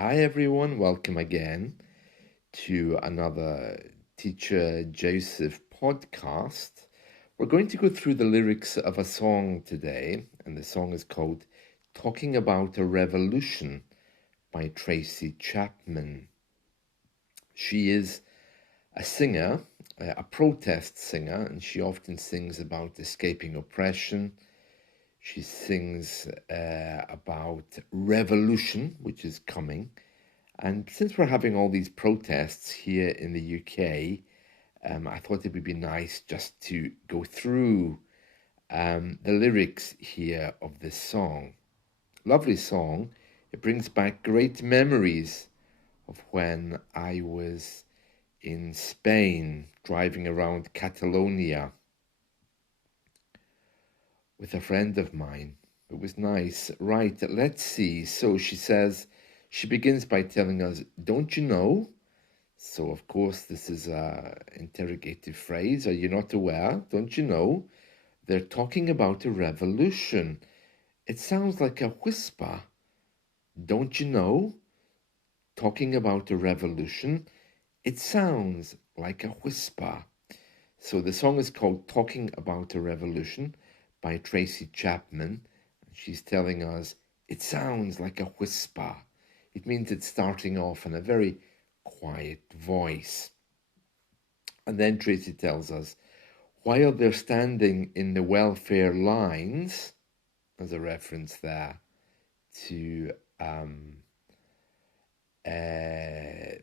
Hi everyone, welcome again to another Teacher Joseph podcast. We're going to go through the lyrics of a song today, and the song is called Talking About a Revolution by Tracey Chapman. She is a singer, a protest singer, and she often sings about escaping oppression. She sings about revolution, which is coming. And since we're having all these protests here in the UK, I thought it would be nice just to go through the lyrics here of this song. Lovely song. It brings back great memories of when I was in Spain driving around Catalonia with a friend of mine. It was nice. Right, let's see. So she says, she begins by telling us, don't you know? So, of course, this is a interrogative phrase. Are you not aware? Don't you know? They're talking about a revolution. It sounds like a whisper. Don't you know? Talking about a revolution. It sounds like a whisper. So the song is called Talking About a Revolution by Tracey Chapman. She's telling us it sounds like a whisper. It means it's starting off in a very quiet voice. And then Tracy tells us, while they're standing in the welfare lines, as a reference there to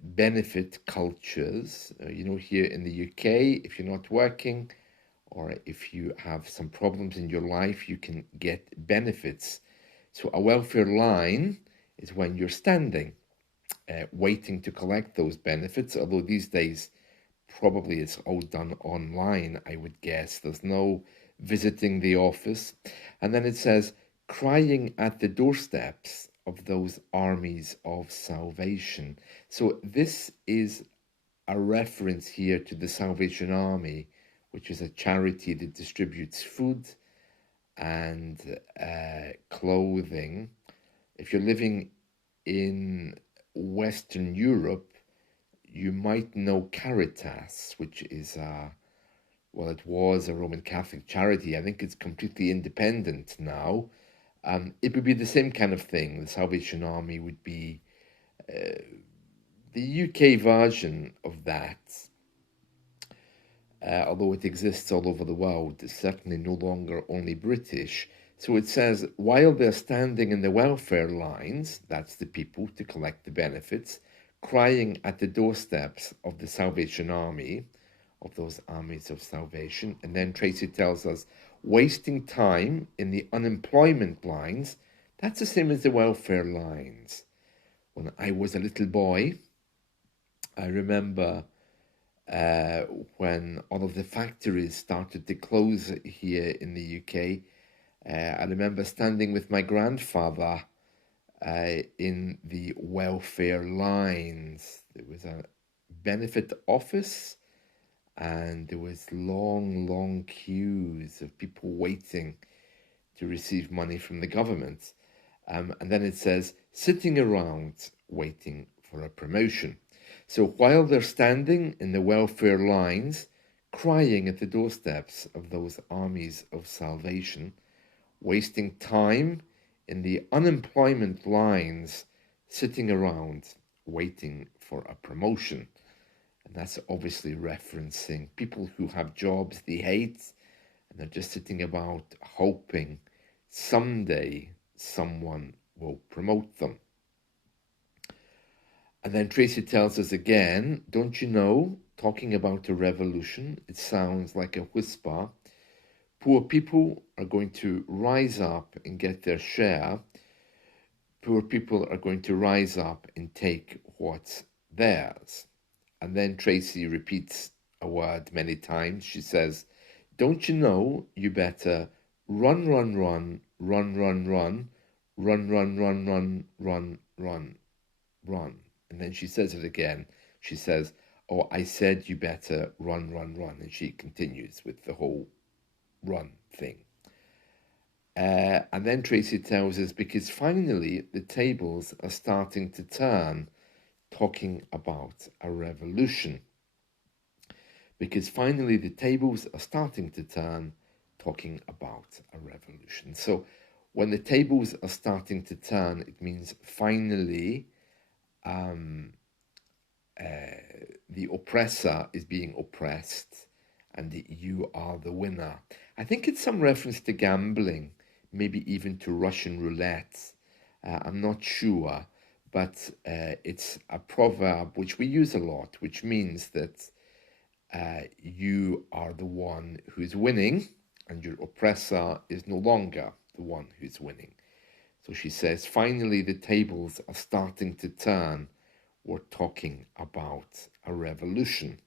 benefit cultures, here in the UK, if you're not working or if you have some problems in your life, you can get benefits. So a welfare line is when you're standing, waiting to collect those benefits, although these days probably it's all done online, I would guess. There's no visiting the office. And then it says, crying at the doorsteps of those armies of salvation. So this is a reference here to the Salvation Army, which is a charity that distributes food and clothing. If you're living in Western Europe, you might know Caritas, which is it was a Roman Catholic charity. I think it's completely independent now. It would be the same kind of thing. The Salvation Army would be the UK version of that, although it exists all over the world. It's certainly no longer only British. So it says, while they're standing in the welfare lines, that's the people to collect the benefits, crying at the doorsteps of the Salvation Army, of those armies of salvation. And then Tracy tells us, wasting time in the unemployment lines, that's the same as the welfare lines. When I was a little boy, I remember when all of the factories started to close here in the UK. I remember standing with my grandfather in the welfare lines. There was a benefit office and there was long queues of people waiting to receive money from the government. And then it says, sitting around waiting for a promotion. So while they're standing in the welfare lines, crying at the doorsteps of those armies of salvation, wasting time in the unemployment lines, sitting around waiting for a promotion. And that's obviously referencing people who have jobs they hate and they're just sitting about hoping someday someone will promote them. And then Tracy tells us again, don't you know, talking about a revolution, it sounds like a whisper. Poor people are going to rise up and get their share. Poor people are going to rise up and take what's theirs. And then Tracy repeats a word many times. She says, don't you know you better run, run, run, run, run, run, run, run, run, run, run, run, run. And then she says it again. She says, oh, I said you better run, run, run. And she continues with the whole run thing. And then Tracy tells us, because finally the tables are starting to turn, talking about a revolution. Because finally the tables are starting to turn, talking about a revolution. So when the tables are starting to turn, it means finally the oppressor is being oppressed and you are the winner. I think it's some reference to gambling, maybe even to Russian roulette. I'm not sure, but it's a proverb which we use a lot, which means that you are the one who's winning and your oppressor is no longer the one who's winning. So she says, finally, the tables are starting to turn. We're talking about a revolution.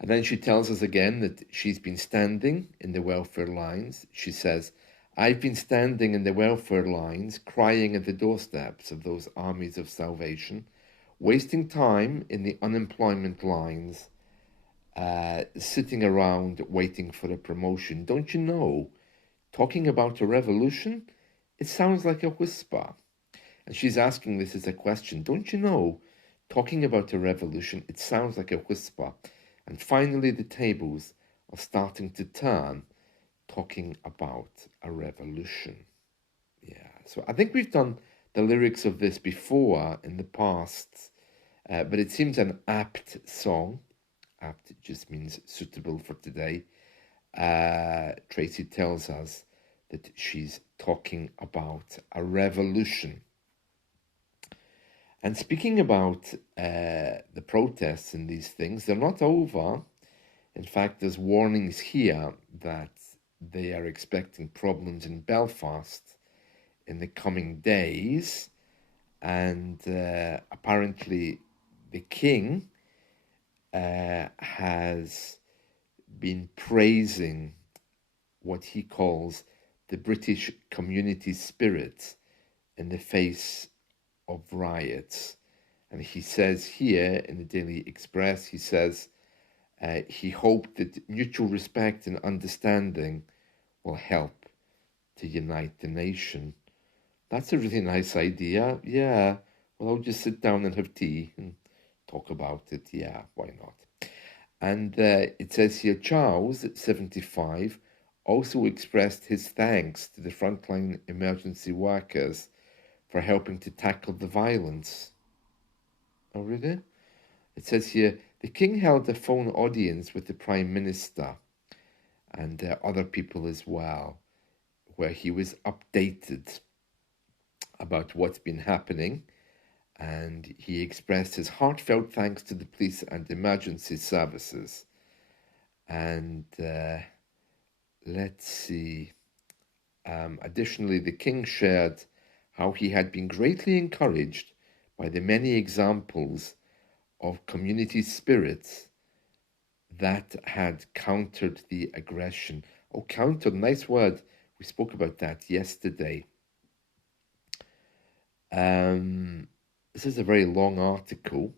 And then she tells us again that she's been standing in the welfare lines. She says, I've been standing in the welfare lines, crying at the doorsteps of those armies of salvation, wasting time in the unemployment lines, sitting around waiting for a promotion. Don't you know, talking about a revolution, it sounds like a whisper. And she's asking this as a question. Don't you know, talking about a revolution, it sounds like a whisper. And finally, the tables are starting to turn, talking about a revolution. Yeah, so I think we've done the lyrics of this before in the past, but it seems an apt song. Apt just means suitable for today. Tracy tells us that she's talking about a revolution. And speaking about the protests and these things, they're not over. In fact, there's warnings here that they are expecting problems in Belfast in the coming days. And apparently the King has been praising what he calls the British community spirit in the face of riots. And he says here in the Daily Express, he says he hoped that mutual respect and understanding will help to unite the nation. That's a really nice idea. Yeah, well, I'll just sit down and have tea and talk about it. Yeah, why not? And it says here, Charles, at 75, also expressed his thanks to the frontline emergency workers for helping to tackle the violence. Oh, really? It says here, the King held a phone audience with the Prime Minister and other people as well, where he was updated about what's been happening, and he expressed his heartfelt thanks to the police and emergency services. And let's see. Additionally, the King shared how he had been greatly encouraged by the many examples of community spirits that had countered the aggression. Oh, countered, nice word. We spoke about that yesterday. This is a very long article.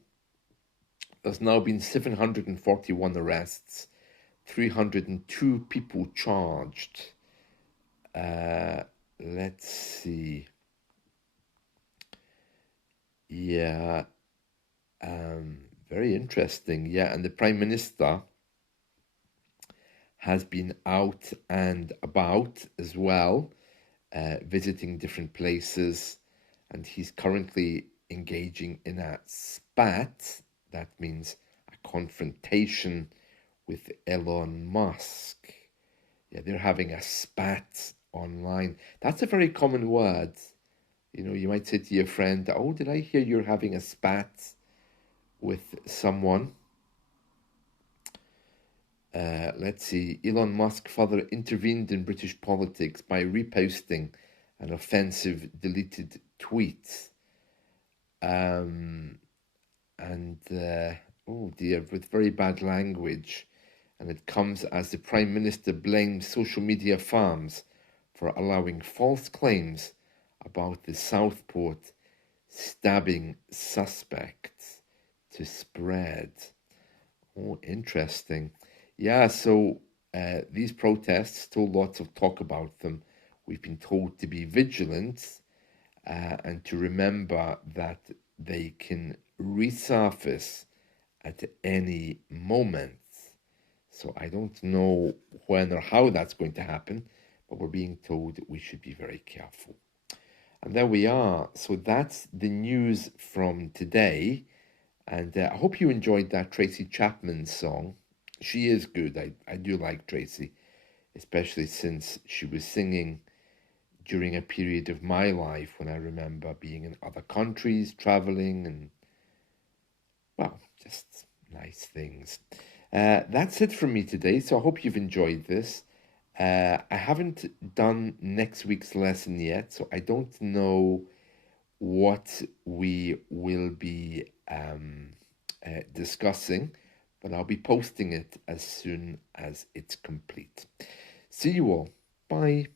There's now been 741 arrests, 302 people charged. Let's see. Yeah, very interesting. Yeah, and the Prime Minister has been out and about as well, visiting different places, and he's currently engaging in a spat. That means a confrontation with Elon Musk. Yeah, they're having a spat online. That's a very common word. You know, you might say to your friend, oh, did I hear you're having a spat with someone? Let's see. Elon Musk further intervened in British politics by reposting an offensive deleted tweet. And, oh dear, with very bad language. And it comes as the Prime Minister blames social media farms for allowing false claims about the Southport stabbing suspect to spread. Oh, interesting. Yeah, so these protests, still lots of talk about them. We've been told to be vigilant and to remember that they can resurface at any moment. So I don't know when or how that's going to happen, but we're being told that we should be very careful. And there we are. So that's the news from today. And I hope you enjoyed that Tracey Chapman song. She is good. I do like Tracy, especially since she was singing during a period of my life when I remember being in other countries, traveling, and, well, just nice things. That's it from me today. So I hope you've enjoyed this. I haven't done next week's lesson yet, so I don't know what we will be discussing, but I'll be posting it as soon as it's complete. See you all. Bye.